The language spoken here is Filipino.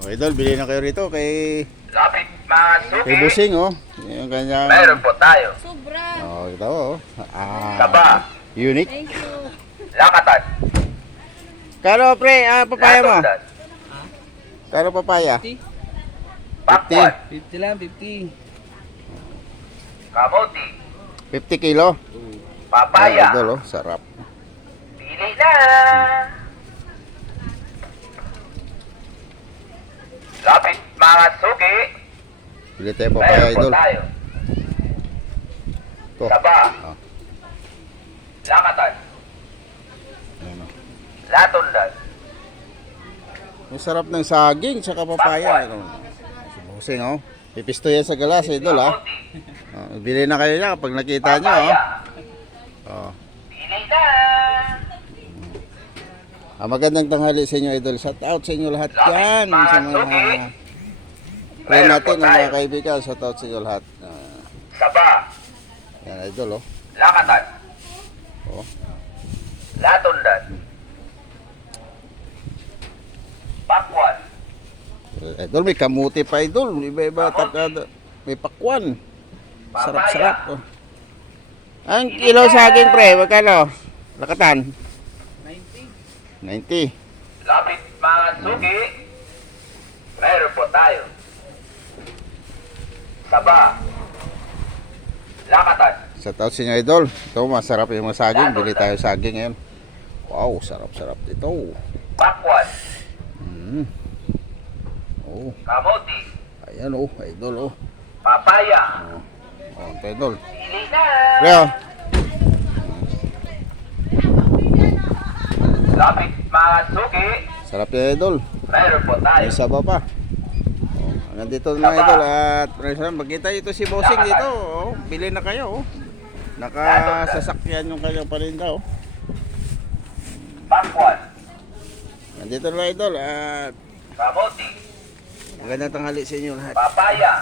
Oh, idol, bili na kayo rito kay Lapit mga suki. Busing, oh. Yung kanyang... Mayroon po tayo. Sobra. Oh, ito, oh. Saba. Unique. Thank you. Lakatan. Kano, pre, papaya mo? Latundan. Kano papaya? 50. Pakwan. 50 lang, 50. Kamuti. 50 kilo. Ay, Papaya. idol, oh. Sarap. Pili na. Lapit mga suki. Bili tayo papaya, Mayroon po idol. tayo. Ito. Saba. Oh, Lakatan. ayan, oh. Latundan. Ang sarap ng saging tsaka papaya. Ano? Si Busing, oh. Pipisto yan sa galas, idol, ha. Kamuti. Bili na kayo niya kapag nakita nyo, oh. Papaya. Oh. Pili na. Magandang tanghali sa inyo, idol. Shout out sa inyo lahat yan. Sa mga friend Mayroon natin, po ang tayo. mga kaibigan. Shout out sa inyo lahat. Saba. Yan, idol, oh. Lakatan. Oh. Latundan. Pakwan. Idol, may kamuti pa, idol. Iba-iba. May pakwan. Sarap-sarap, oh. Ang kilo saging, pre, magkano? Lakatan? 90. Lapit mga suki. Mayroon po tayo. Saba. Lakatan. Shout out sa inyo, idol. Ito, masarap yung mga saging. Bili tayo saging ngayon. Wow, sarap-sarap ito. Pakwan. Oh, Kamuti. ayan, oh, idol, oh. Papaya. Oh, ito, idol. Pili na. Pre, oh. Lapit mga suki. Sarap yung idol. Mayroon po tayo. May saba pa. Oh, hanggang dito na, idol. At magkita ito si Bossing dito. Oh, bili na kayo, oh. Nakasasakyan yung kanyang paninda, oh. Pakwan. Nandito na, idol. At Kamuti. magandang tanghali sa inyo lahat. Papaya.